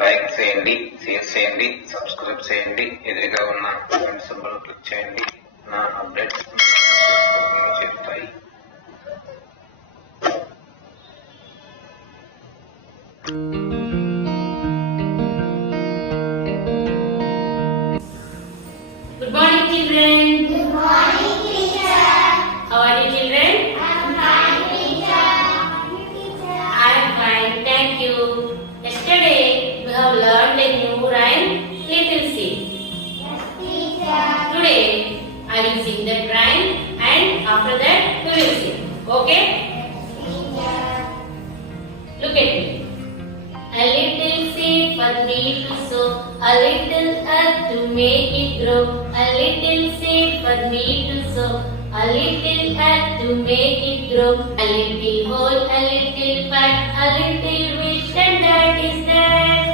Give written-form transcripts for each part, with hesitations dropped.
Like చేయండి, share చేయండి, subscribe చేయండి. ఎదురుగా ఉన్న బెల్ సింబల్ క్లిక్ చేయండి. నా అప్డేట్స్ చెప్తాయి. Good morning, children. Good morning, teacher. How are you, children? I'm fine, teacher. I'm fine, thank you. Yesterday, we have learned a new rhyme, Little Sea. Yes, teacher. Today, I will sing that rhyme, and after that, we will sing. Okay? Yes, teacher. Look at me. A little seed for me to sow, a little earth to make it grow. A little seed for me to sow, a little earth to make it grow. A little hole, a little part, a little wish, and that is that.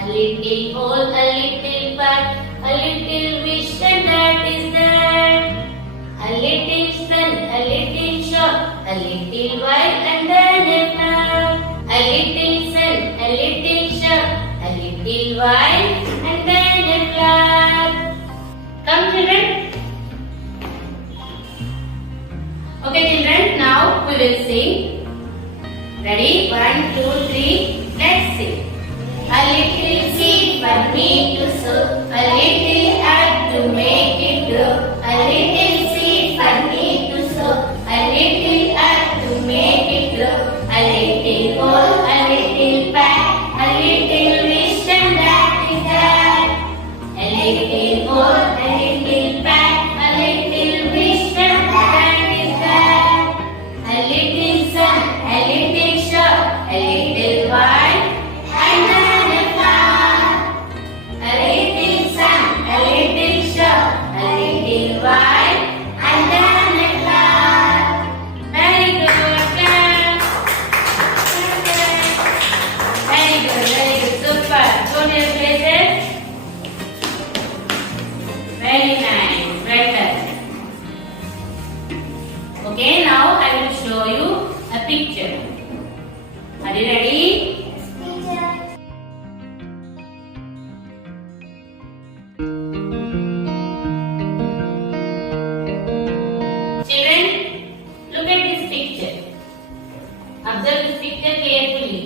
A little hole, a little part, a little wish, and that is that. A little sun, a little short, a little while, and then a cloud. A little sun, a little short, a little while, and then a cloud. Come, children. Okay, children. Now we will sing. Ready? 1, 2, 3. Let's sing. A little seed for me to sow, a little earth to make it grow. A little seed for me to sow, a little earth to make it grow. A little hole, a little path, a little wish, and that is that. A little hole, a little path, a little wish, and that is that. A little sun, a little short, a little while, and then a cloud. A little sun, a little short, a little while, and then a cloud. Very good, clap. Very good, super. Go to your places. Very nice, better. Okay, now I will show you a picture. Are you ready? Yes, teacher. Children, look at this picture. Observe this picture carefully.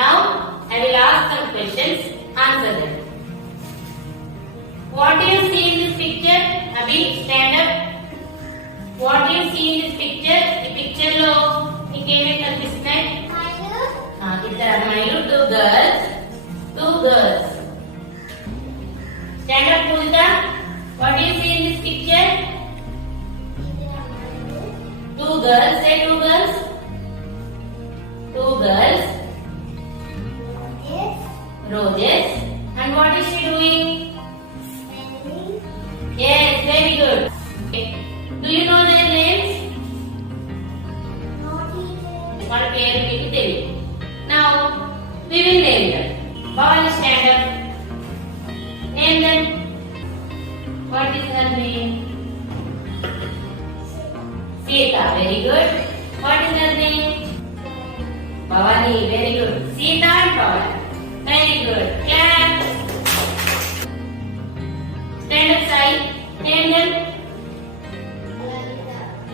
Now, I will ask some questions. Answer them. What do you see in this picture? Abhi, stand up. What do you see in this picture? The picture lo ఇంకేమే కనిపిస్తున్నాయి? ఇద్దరు అమ్మాయిలు, two girls. Stand up, Pujita. What do you see in this picture? Two girls. Say two girls. Two girls. Yes. Roses. And what is she doing? Smelling. Yes, very good. Okay. Do you know their names? No, teacher. వాళ్ళ పేరు మీకు తెలియదు. Now, we will name them. Bhavani, stand up. Name them. What is her name? Sita, very good. What is her name? Bhavani, very good. Sita and Bhavani. Very good. Clap. Stand up, Sai. Name them.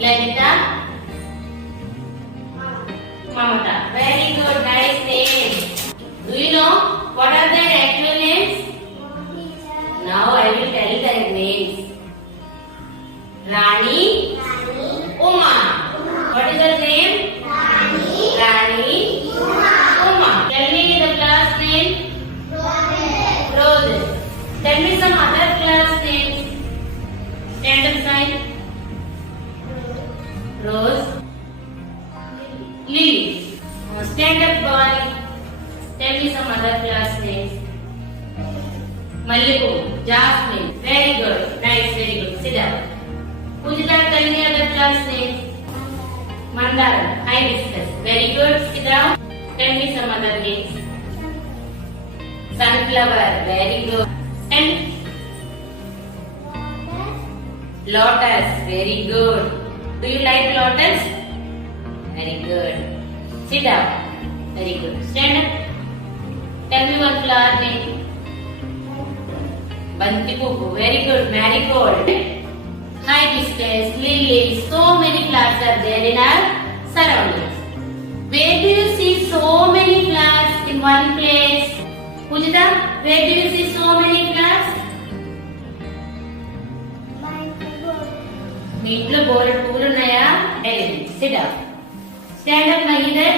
Lalita. Mamata. Very good. Nice name. Do you know what are their actual names? No, teacher. Now I will tell their names. Rani, Rani. Uma. What is her name? Rani. Rani, Uma. Tell me the class name. Roses. Tell me some other class names. Stand up, sign. Rose. Lily. Stand up, boy. Tell me some other class names. Mallipu. Jasmine. Very good. Nice, very good. Sit down. Pujita, tell me other class names. Mandara. Hibiscus. Very good. Sit down. Tell me some other names. Sunflower. Very good. And lotus. Very good. Do you like lotus? Very good. Sit down. Very good. Stand up. Tell me one flower name. Banti Pupu. Very good. Marigold. Hibiscus, lilies. So many flowers are there in our surroundings. Where do you see so many flowers in one place? Pujita, where do you see so many flowers? మీ ఇంట్లో board పూలు ఉన్నాయా? Sit up. Stand up, Mahidar.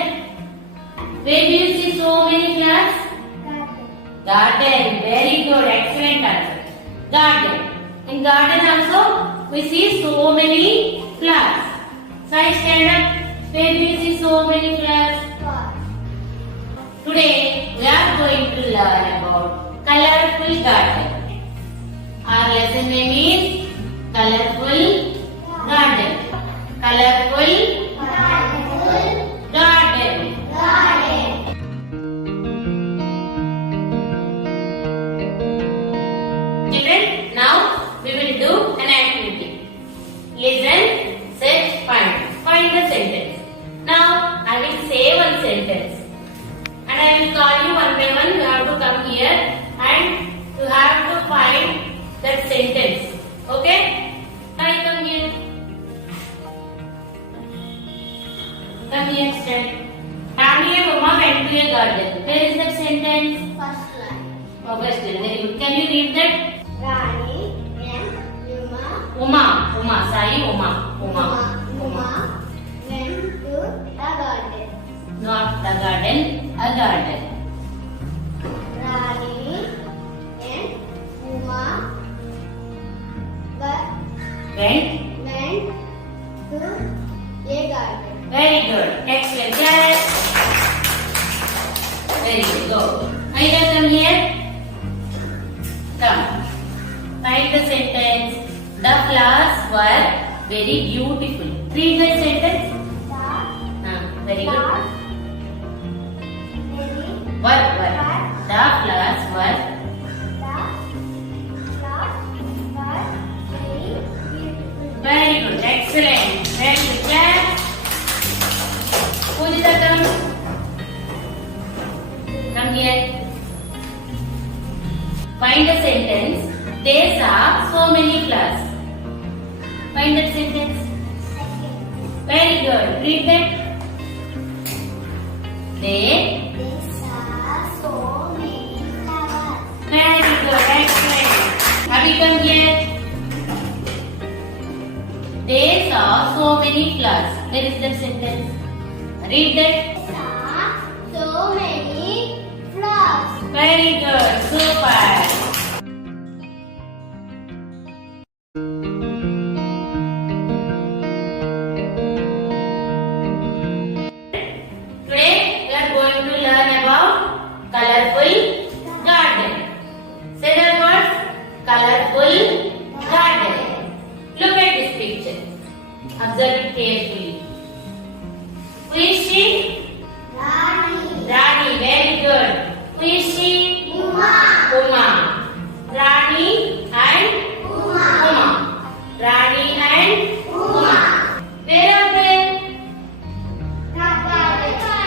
Where do you see so many flowers? Garden. Very good. Excellent answer. Garden. In garden also we see so many flowers. Sai, stand up. Where do you see so many flowers? Today we are going to learn about colorful garden. Our lesson name is colorful garden. Colorful garden. Children, now we will do an activity. Listen, set, find. Find the sentence. Now I will say one sentence and I will call you one by one. You have to come here and you have to find that sentence. Okay? Now you come here. Come here, stand. Rani and Uma went to a garden. Where is that sentence? First line. Oh, first line. Very good. Can you read that? Rani and Uma. Sai, Uma. went to the garden. Not the garden, a garden. Rani and Uma Went. to a garden. Very good. Excellent. Class. Very good. Go. Aida, come here. Come. Write the sentence. The flowers were very beautiful. Read the sentence. Very good. Were. The flowers were. Very good. Excellent. Very good. Class. Pujita, come. Come here. Find the sentence. They saw so many flowers. Find that sentence. Very good. Read that. They So many flowers. Very good. Excellent. Abhi, come here. They saw so many flowers. Where is that sentence? Read that. So many flowers. Very good. Super. Today we are going to learn about colorful garden. Say the words. Colorful garden. Look at this picture. Observe it carefully. Who is she? Rani. Very good. Who is she? Uma. Rani and Uma. Rani and Uma. Where are they?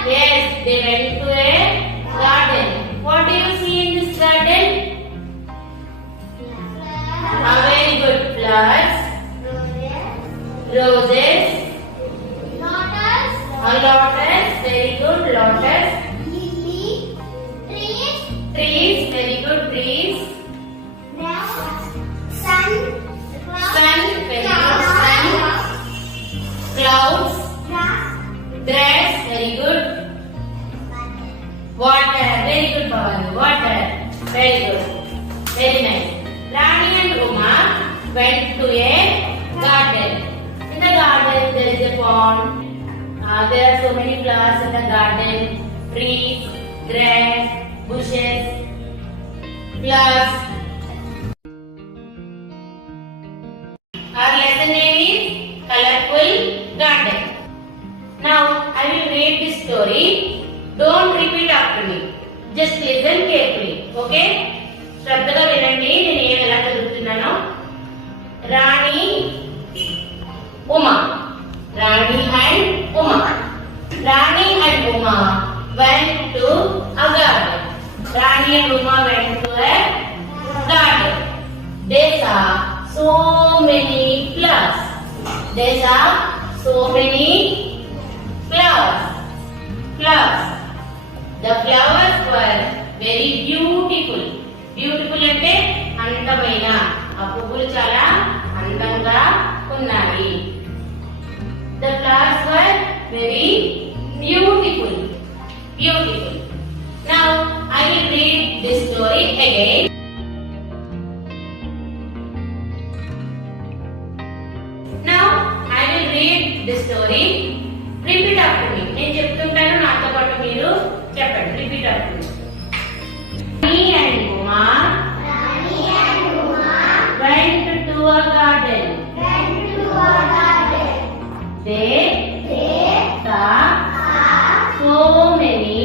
Yes, they went to a garden. What do you see in this garden? Very good. Flowers, roses, a lotus. Very good. Lotus. Trees. Very good. Trees. Sun. Very good. Sun. Clouds. Grass. Very good. Water. Very good, Bhavani. Water. Very good. Very nice. Rani and Uma went to a garden. In the garden there is a pond. There are so many flowers in the garden. Trees, grass, bushes, flowers. Our lesson name is Colorful Garden. Now I will read this story. Don't repeat after me. Just listen carefully. Okay? శ్రద్ధగా వినండి. నేను ఎలా చదువుతున్నానో. రాణి, Uma. Rani and Uma. Rani and Uma went to a garden. Rani and Uma went to a garden. They saw so many flowers. They saw so many flowers. Flowers. The flowers were very beautiful. Beautiful అంటే అందమైన. ఆ పువ్వులు చాలా అందంగా ఉన్నాయి. The flowers were very beautiful. Beautiful. Now I will read this story again. Now I will read the story. Repeat after me. నేను చెప్తుంటాను నాతో పాటు మీరు చెప్పండి. Repeat after me. Rani and Uma went to a garden. They saw so many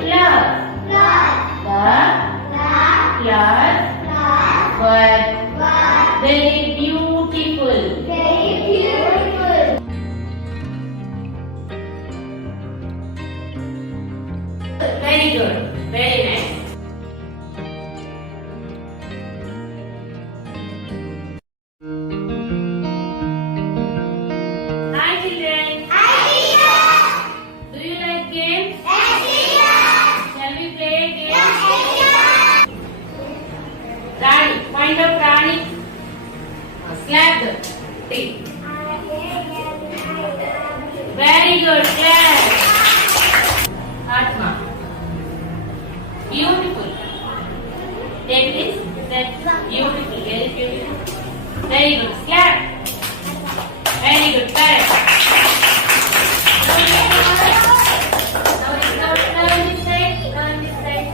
flowers. The flowers were very beautiful. Very good. Very nice. Hi children. Do you like games? Shall we play a game? Rani. Find out Rani. Slap them. See. Very good. Clap. Atma. Beautiful. Take this. That's beautiful. Very beautiful. Very good. Clap. Very good. Correct. Now turn this side. Turn this side.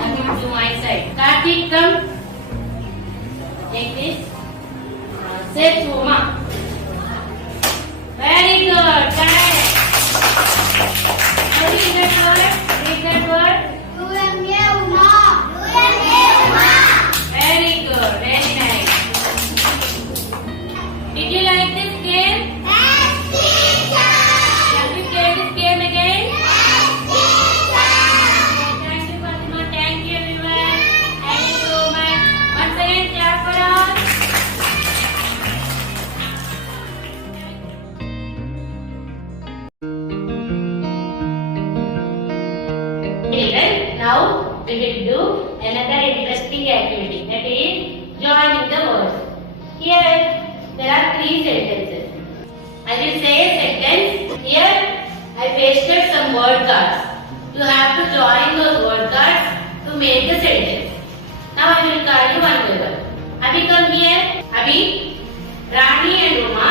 Coming to my side. Karthik, come. Take this. Say Uma. Very good. Correct. Now read that word. Read that word. Very good. Very nice. Did you like this game? Shall we play this game again? Thank you, Fatima. Thank you, everyone. Thank you so much. Once again, clap for us. Children, now we will do another interesting activity, that is joining the words. Here there are 3 sentences. I will say a sentence. Here I pasted some word cards. You have to join those word cards to make the sentence. Now I will call you one by one. Abhi, come here. Abhi, Rani and Uma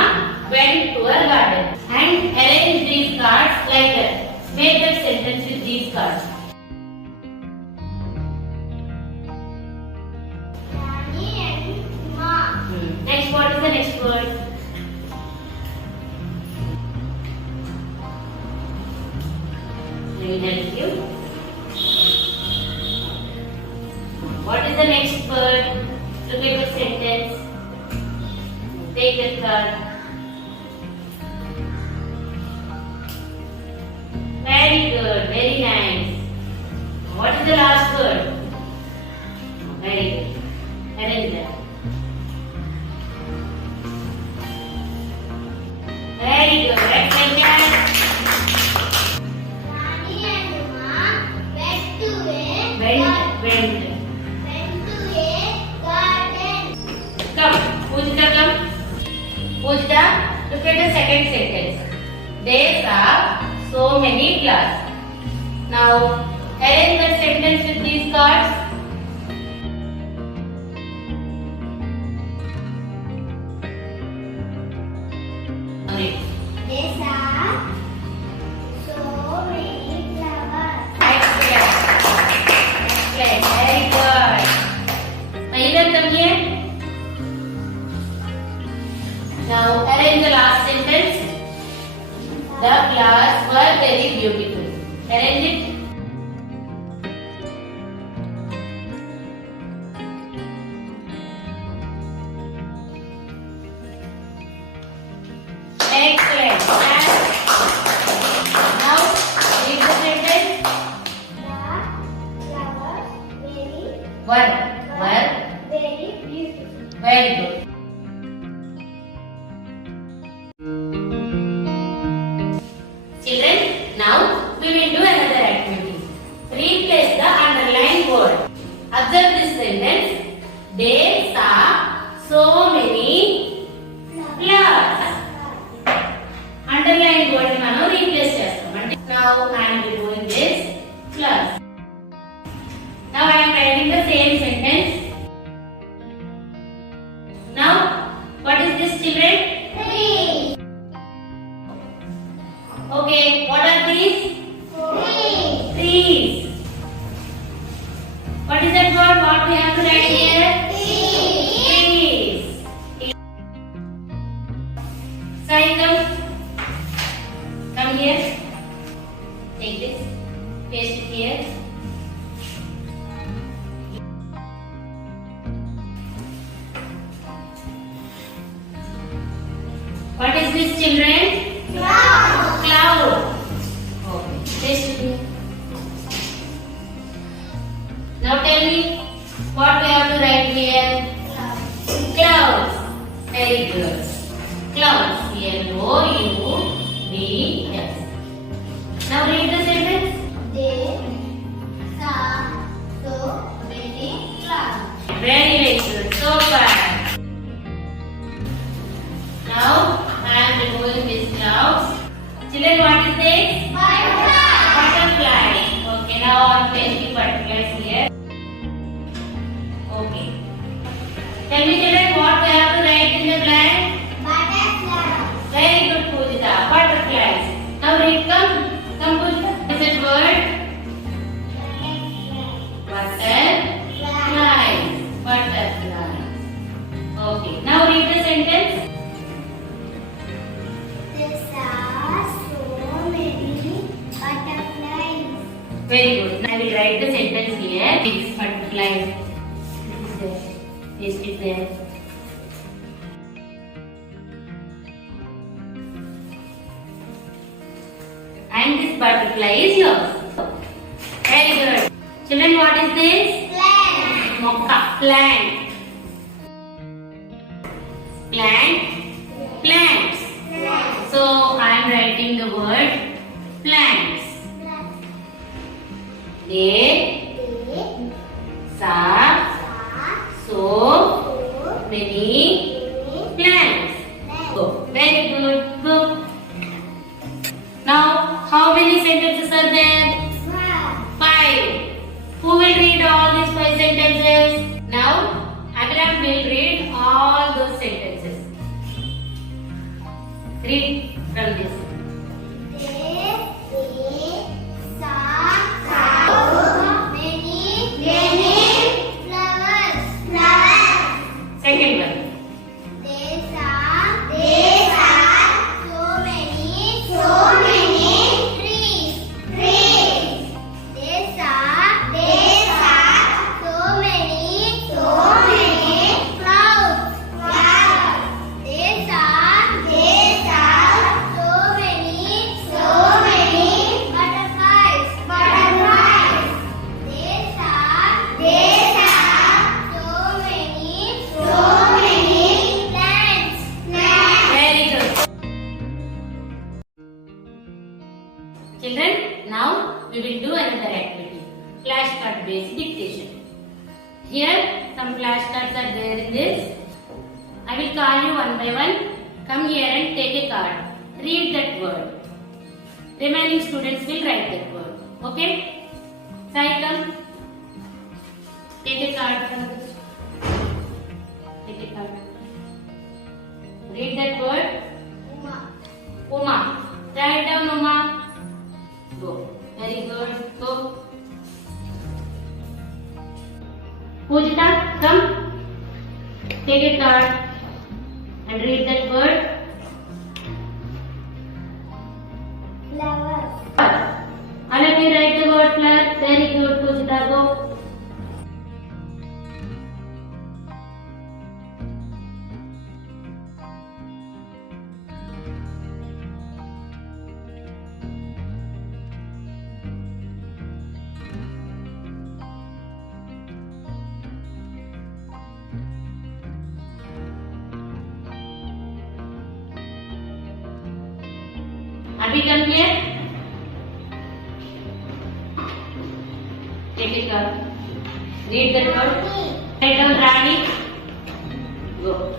went to a garden and arrange these cards like that. Make the sentence with these cards. Next, what is the next word? Let me help you. What is the next word? Look at the sentence. Take the card. Very good. Very nice. What is the last word? Very good. Arrange that. Very good. Right, Venkat? Went. Come. Pujita, come. Pujita, look at the second sentence. They saw so many flowers. Now, arrange the sentence with these cards. Now arrange the last sentence. The flowers were very beautiful. Arrange it. Now we will do another activity. Replace the underlined word. Observe this sentence. There are so many flowers. Underlined word మనం replace చేస్తాం. అంటే now I am doing this flowers. Now I am writing the same sentence. Now what is this, children? Tree. Okay, what are these? Tree. Trees. What is that word? What we have to write here? Trees. Sai, come here. Take this. Paste it here. What is this, children? Cloud. Cloud. Okay. Paste it here. Now tell me what we have to write here. Clouds. Very good. Clouds. C-L-O-U-D-S. Now read the sentence. There are so many clouds. Very, very good. So far. Now I am removing these clouds. Children, what is this? Butterfly. Butterfly. Okay, now I am pasting butterflies here. Okay. Tell me, children, what we have to write in the blank? Butterfly. Very good, Pujita. Butterflies. Now read, come Pujita. Is it word? Butterflies. Butterflies. Okay. Now read the sentence. There are so many butterflies. Very good. Now I will write the sentence here. Six butterflies. This is there. Paste it there. And this butterfly is yours. Very good. Children, what is this? Plant. Mokka. Plant. Plant. Plants. So I am writing the word plants. There are so many plants. Go. Very good. Go. Now, how many sentences are there? 5. Who will read all these 5 sentences? Now, Abraham will read all those sentences. Read from this. Second one. Children, now we will do another activity. Flashcard based dictation. Here some flashcards are there in this. I will call you one by one. Come here and take a card. Read that word. Remaining students will write that word. Okay? Sai, come. Take a card from this. Take a card. Read that word. Uma. Write down Uma. Go. Very good. Go. Pujita, come. Take a card and read that word. Flower. Alagi, write the word flower. Very good, Pujita. Go. Abhi, come here. Read it out. Read that word. Write down Rani. Go.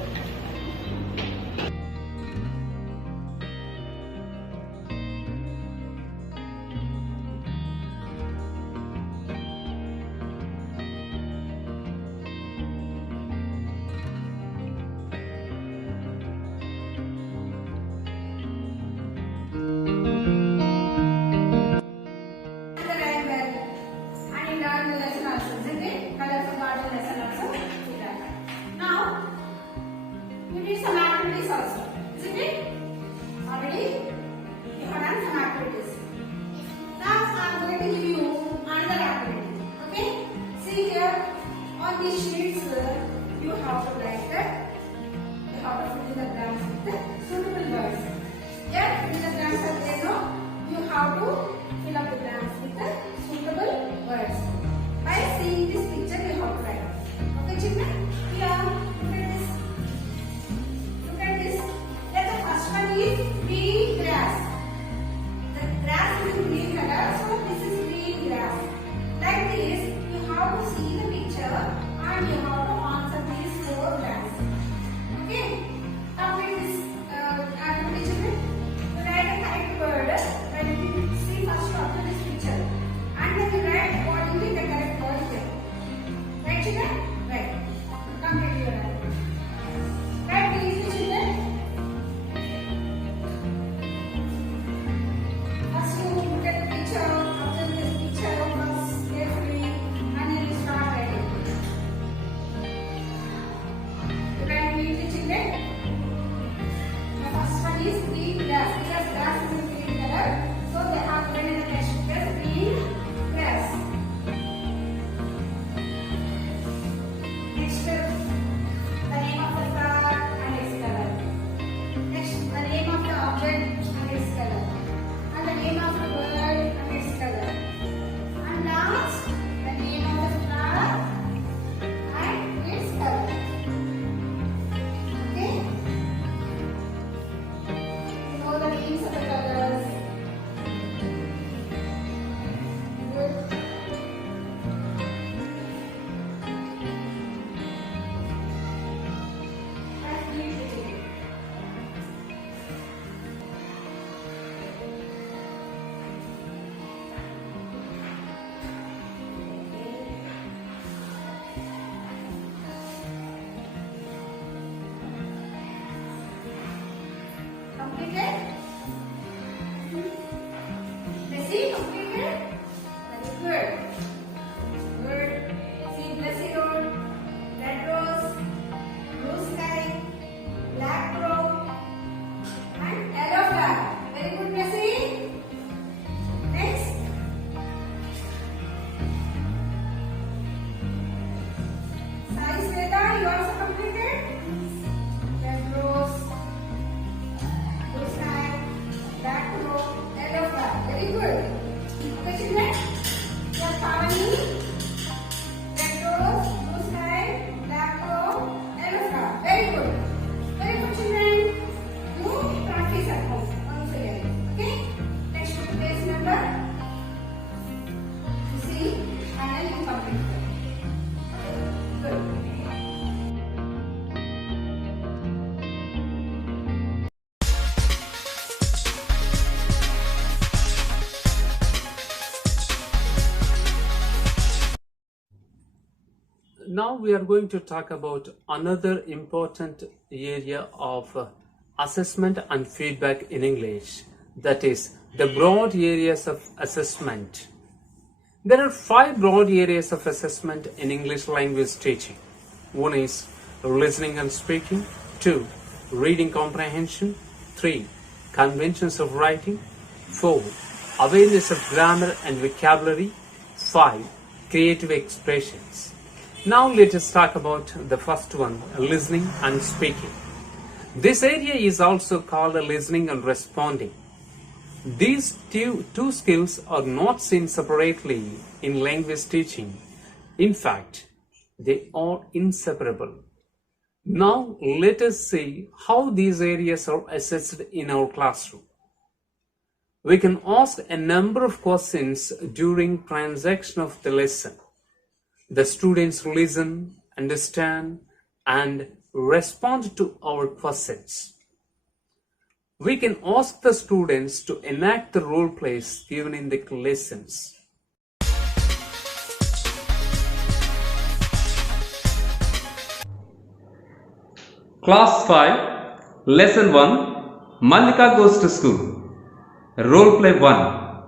Now we are going to talk about another important area of assessment and feedback in English, that is the broad areas of assessment. There are 5 broad areas of assessment in English language teaching. One is listening and speaking, 2 reading comprehension, 3 conventions of writing, 4 awareness of grammar and vocabulary, 5 creative expressions. Now let us talk about the first one, listening and speaking. This area is also called listening and responding. These two skills are not seen separately in language teaching. In fact, they are inseparable. Now let us see how these areas are assessed in our classroom. We can ask a number of questions during transaction of the lesson. The students listen, understand, and respond to our questions. We can ask the students to enact the role plays given in the lessons. Class 5, Lesson 1, Mallika Goes to School. Role Play 1.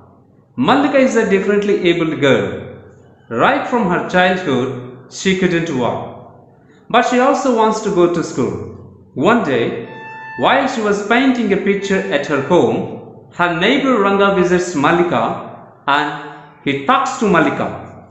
Mallika is a differently abled girl. Right from her childhood, she couldn't walk. But she also wants to go to school. One day, while she was painting a picture at her home, her neighbor Ranga visits Mallika and he talks to Mallika.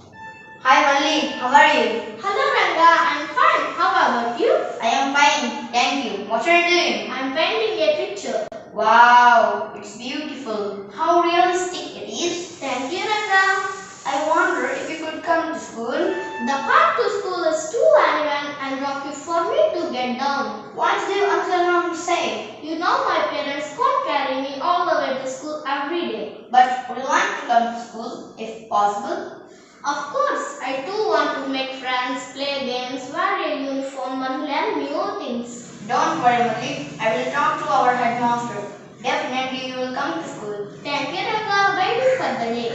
Hi Malli, how are you? Hello Ranga, I'm fine. How about you? I am fine, thank you. What are you doing? I'm painting a picture. Wow, it's beautiful. How realistic it is. Thank you Ranga. I wonder if you could come to school. The path to school is too uneven and rocky for me to get down. What do Uncle Ram say? You know my parents can't carry me all the way to school every day. But would you like to come to school if possible? Of course, I too want to make friends, play games, wear a uniform and learn new things. Don't worry Malli, I will talk to our headmaster. Definitely you will come to school. Thank you Ranga, waiting for the day.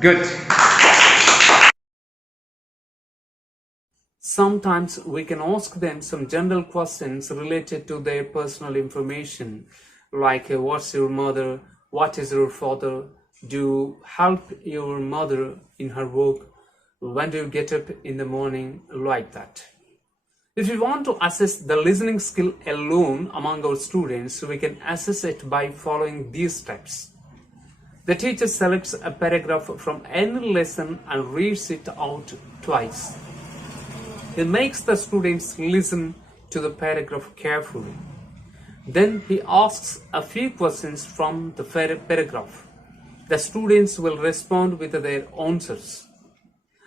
Good. Sometimes we can ask them some general questions related to their personal information, like what's your mother, what is your father, do you help your mother in her work, when do you get up in the morning, like that. If we want to assess the listening skill alone among our students, we can assess it by following these steps. The teacher selects a paragraph from any lesson and reads it out twice. He makes the students listen to the paragraph carefully. Then he asks a few questions from the paragraph. The students will respond with their answers.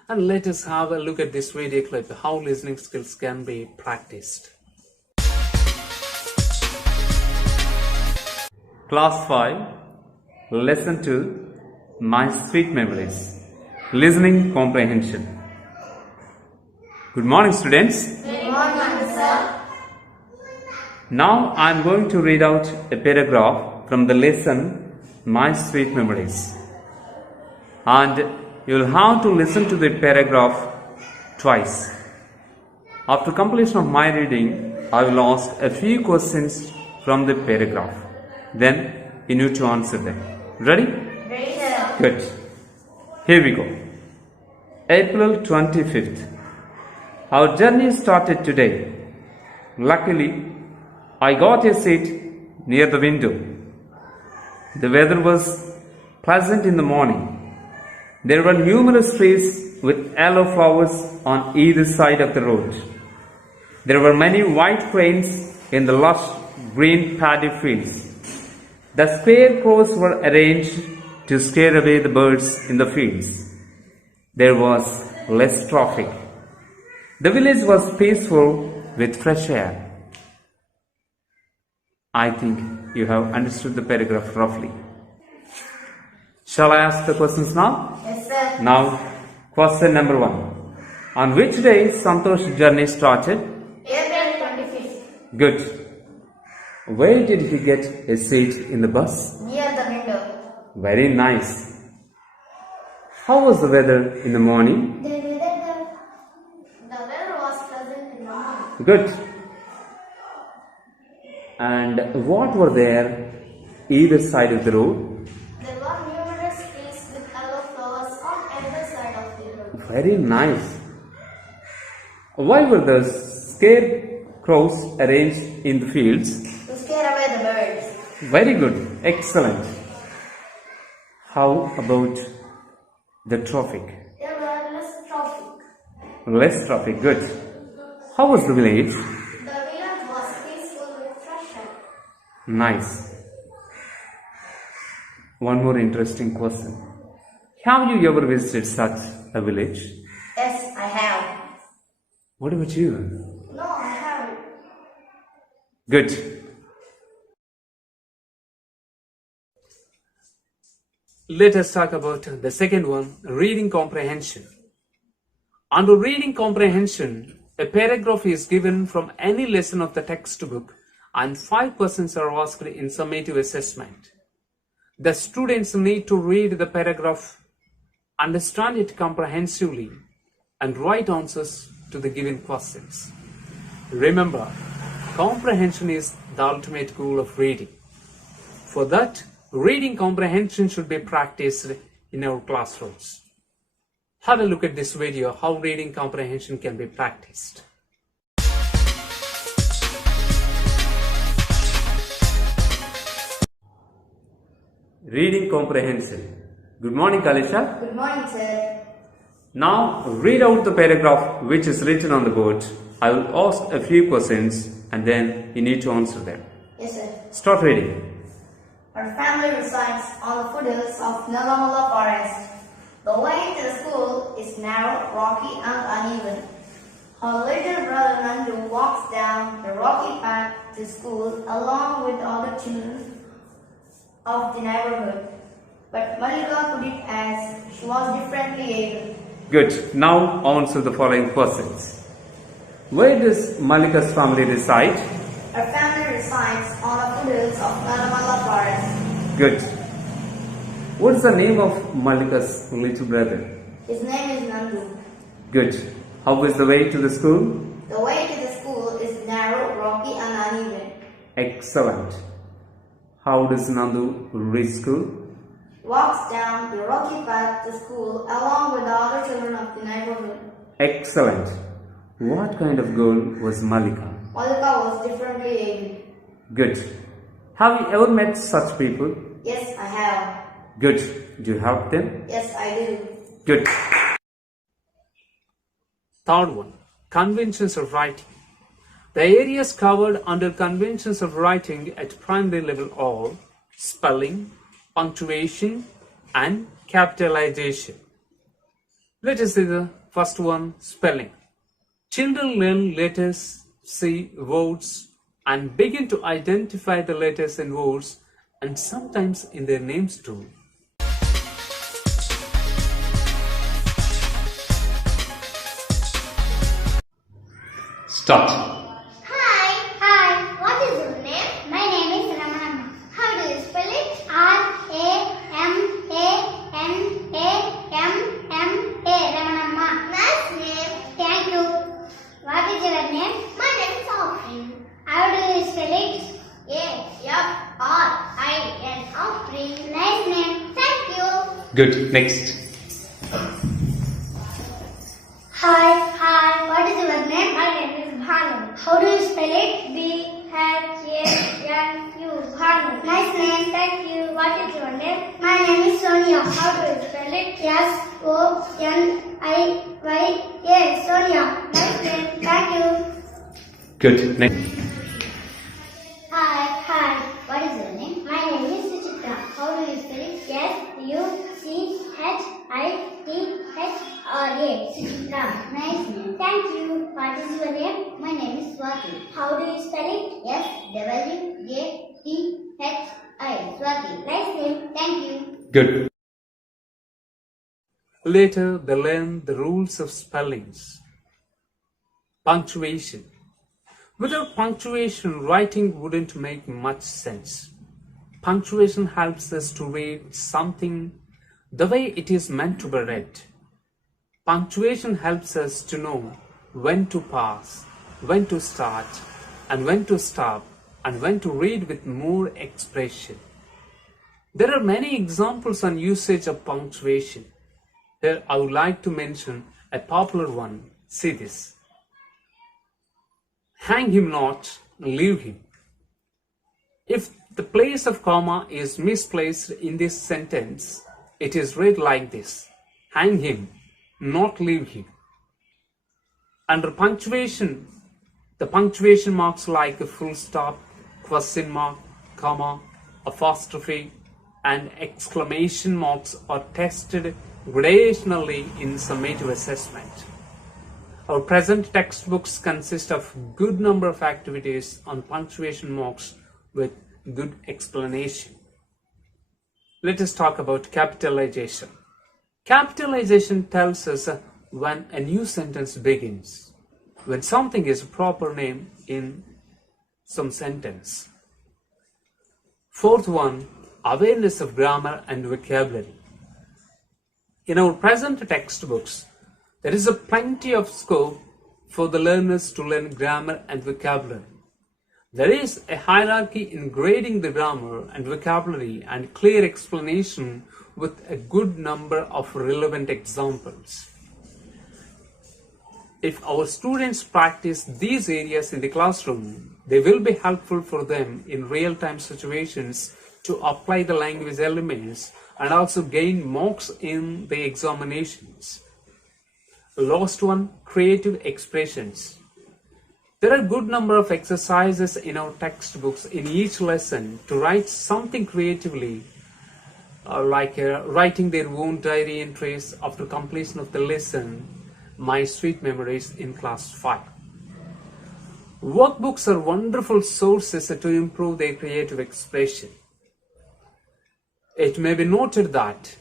And let us have a look at this video clip, how listening skills can be practiced. Class 5, Lesson 2, My Sweet Memories. Listening Comprehension. Good morning, students. Good morning, sir. Now I am going to read out a paragraph from the lesson My Sweet Memories. And you will have to listen to the paragraph twice. After completion of my reading, I will ask a few questions from the paragraph. Then you need to answer them. Ready? Ready, sir. Good. Here we go. April 25th. Our journey started today. Luckily, I got a seat near the window. The weather was pleasant in the morning. There were numerous trees with yellow flowers on either side of the road. There were many white cranes in the lush green paddy fields. The scarecrows were arranged to scare away the birds in the fields. There was less traffic. The village was peaceful with fresh air. I think you have understood the paragraph roughly. Shall I ask the questions now? Yes, sir. Now, question number 1. On which day Santosh's journey started? April 25th. Good. Where did he get a seat in the bus? Near the window. Very nice. How was the weather in the morning? The weather was pleasant in the morning. Good. And what were there either side of the road? There were numerous trees with yellow flowers on either side of the road. Very nice. Why were the scarecrows arranged in the fields? To scare away the birds. Very good. Excellent. How about the traffic? There were less traffic. Less traffic. Good. How was the village? The village was peaceful with fresh air. Nice. One more interesting question. Have you ever visited such a village? Yes, I have. What about you? No, I haven't. Good. Let us talk about the second one, reading comprehension. Under reading comprehension, a paragraph is given from any lesson of the textbook and 5 persons are asked in summative assessment. The students need to read the paragraph, understand it comprehensively, and write answers to the given questions. Remember, comprehension is the ultimate goal of reading. For that, reading comprehension should be practiced in our classrooms. Have a look at this video how reading comprehension can be practiced. Reading comprehension. Good morning, Kalisha. Good morning, sir. Now read out the paragraph which is written on the board. I will ask a few questions and then you need to answer them. Yes, sir. Start reading. Our family resides on the foothills of Nagamala Forest. The way to the school is narrow, rocky, and uneven. Our little brother Nandu walks down the rocky path to school along with other children of the neighborhood. But Malika couldn't as she was differently able. Good. Now answer the following questions. Where does Malika's family reside? Our family resides on the foothills of Nagamala Forest. Good. What is the name of Malika's little brother? His name is Nandu. Good. How is the way to the school? The way to the school is narrow, rocky, and uneven. Excellent. How does Nandu reach school? Walks down the rocky path to school along with the other children of the neighborhood. Excellent. What kind of girl was Malika? Malika was differently able. Good. Have you ever met such people? Yes, I have. Good. Do you help them? Yes, I do. Good. Third one, conventions of writing. The areas covered under conventions of writing at primary level are spelling, punctuation, and capitalization. Let us see the first one, spelling. Children learn letters, see words, and begin to identify the letters and words, and sometimes in their names too. Start. Hi, what is your name? My name is Ramanamma. How do you spell it? R-A-M-A-N-A-M-M-A, Ramanamma. Nice name. Thank you. What is your name? My name is Afrin. How do you spell it? A-F-R-I-N, Afrin. Nice name. Thank you. Good. Next. Hi, what is your name? My name is Bhanu. How do you spell it? B-H-A-N-U, Bhanu. Nice name, thank you. What is your name? My name is Sonia. How do you spell it? S-O-N-I-Y-A, Sonia. Nice name, thank you. Good. Next. Hi, what is your name? My name is Suchitra. How do you spell it? S-U-C-H-I-T-H-R-A, Suchitra. Nice name. Thank you. What is your name? My name is Swati. How do you spell it? S-W-A-T-H-I, Swati. Nice name. Thank you. Good. Later, they learn the rules of spellings. Punctuation. Without punctuation, writing wouldn't make much sense. Punctuation helps us to read something the way it is meant to be read. Punctuation helps us to know when to pause, when to start, and when to stop, and when to read with more expression. There are many examples on usage of punctuation. Here I would like to mention a popular one. See this. Hang him not, leave him. If the place of comma is misplaced in this sentence, it is read like this. Hang him, not leave him. Under punctuation, the punctuation marks like a full stop, question mark, comma, apostrophe, and exclamation marks are tested gradationally in summative assessment. Our present textbooks consist of good number of activities on punctuation marks with good explanation. let us talk about capitalization. Capitalization tells us when a new sentence begins, when something is a proper name in some sentence. Fourth one, awareness of grammar and vocabulary. In our present textbooks, there is a plenty of scope for the learners to learn grammar and vocabulary. There is a hierarchy in grading the grammar and vocabulary and clear explanation with a good number of relevant examples. If our students practice these areas in the classroom, they will be helpful for them in real-time situations to apply the language elements and also gain marks in the examinations. Last one, creative expressions. There are a good number of exercises in our textbooks in each lesson to write something creatively, like writing their own diary entries after completion of the lesson, My Sweet Memories in Class 5. Workbooks are wonderful sources to improve their creative expression. It may be noted that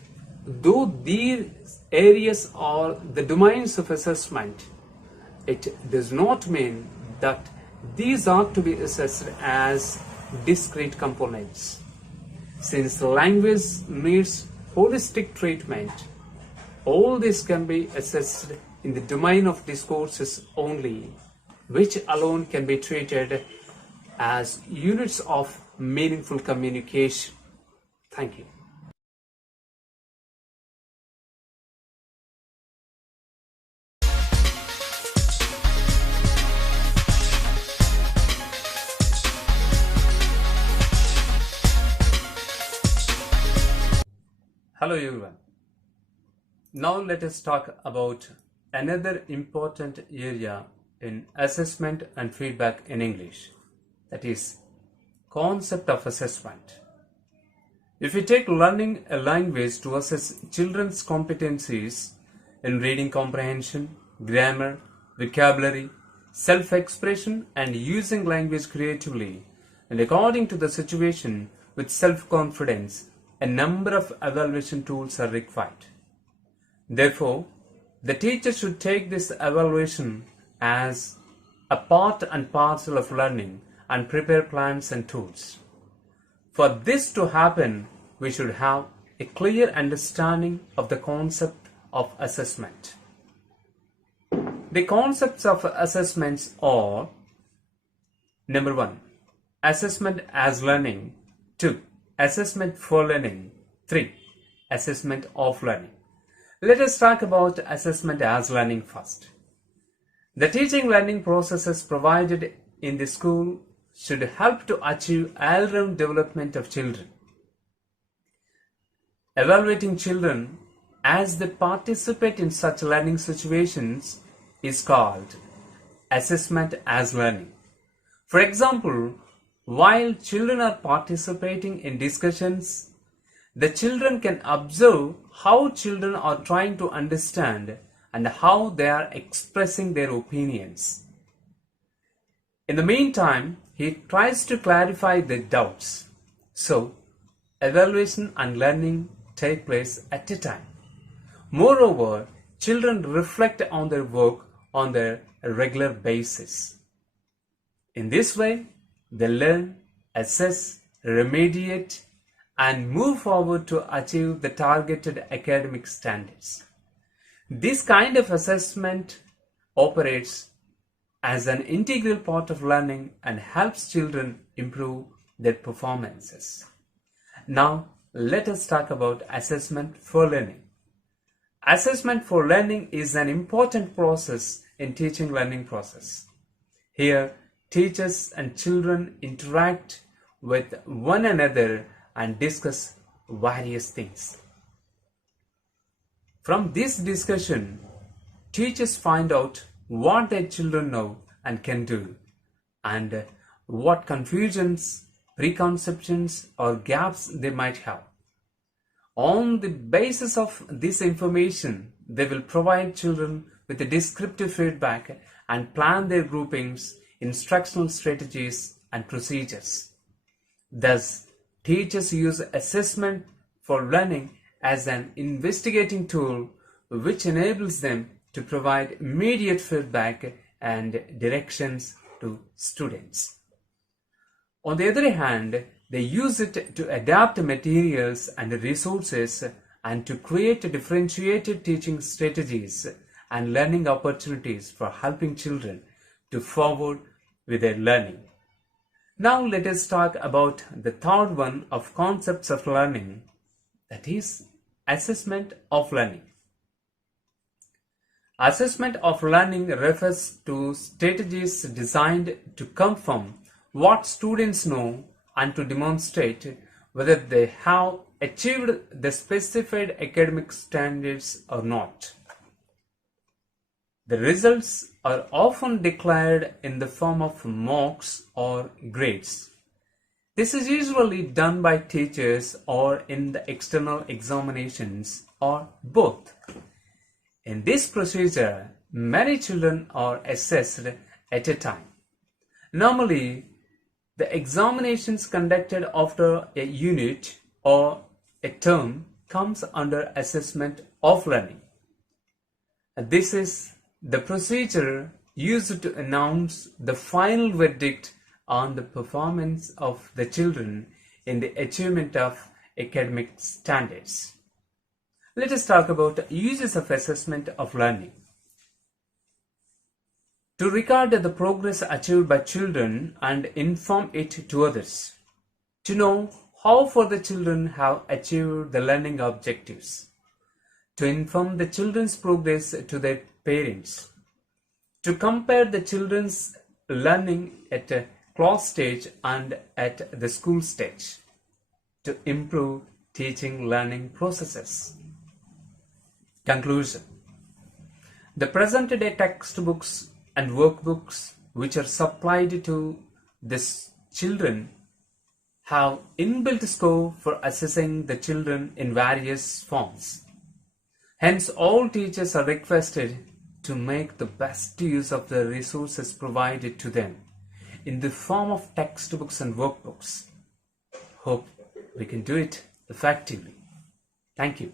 though these areas are the domains of assessment, it does not mean that these are to be assessed as discrete components. Since language needs holistic treatment, all this can be assessed in the domain of discourses only, which alone can be treated as units of meaningful communication. Thank you. Hello everyone. Now let us talk about another important area in assessment and feedback in English, that is concept of assessment. If we take learning a language to assess children's competencies in reading comprehension, grammar, vocabulary, self-expression and using language creatively and according to the situation with self-confidence, a number of evaluation tools are required. Therefore, the teacher should take this evaluation as a part and parcel of learning and prepare plans and tools. For this to happen, we should have a clear understanding of the concept of assessment. The concepts of assessments are: number 1, assessment as learning; 2, assessment for learning; 3, assessment of learning. Let us talk about assessment as learning first. The teaching learning processes provided in the school should help to achieve all-round development of children. Evaluating children as they participate in such learning situations is called assessment as learning. For example, while children are participating in discussions, the children can observe how children are trying to understand and how they are expressing their opinions. In the meantime, he tries to clarify their doubts. So, evaluation and learning take place at a time. Moreover, children reflect on their work on a regular basis. In this way, they learn, assess, remediate, and move forward to achieve the targeted academic standards. This kind of assessment operates as an integral part of learning and helps children improve their performances. Now, let us talk about assessment for learning. Assessment for learning is an important process in teaching learning process. Here, teachers and children interact with one another and discuss various things. From this discussion, teachers find out what their children know and can do, and what confusions, preconceptions, or gaps they might have. On the basis of this information, they will provide children with a descriptive feedback and plan their groupings, instructional strategies, and procedures. Thus, teachers use assessment for learning as an investigating tool which enables them to provide immediate feedback and directions to students. On the other hand, they use it to adapt materials and resources and to create differentiated teaching strategies and learning opportunities for helping children to forward with their learning. Now let us talk about the third one of concepts of learning, that is assessment of learning. Assessment of learning refers to strategies designed to confirm what students know and to demonstrate whether they have achieved the specified academic standards or not. The results are often declared in the form of marks or grades. This is usually done by teachers or in the external examinations or both. In this procedure, many children are assessed at a time. Normally, the examinations conducted after a unit or a term comes under assessment of learning. This is the procedure used to announce the final verdict on the performance of the children in the achievement of academic standards. Let us talk about uses of assessment of learning. To record the progress achieved by children and inform it to others. To know how far the children have achieved the learning objectives. To inform the children's progress to their parents. To compare the children's learning at a class stage and at the school stage. To improve teaching learning processes. Conclusion. The present day textbooks and workbooks which are supplied to the children have inbuilt scope for assessing the children in various forms. Hence, all teachers are requested to make the best use of the resources provided to them in the form of textbooks and workbooks. Hope we can do it effectively. Thank you.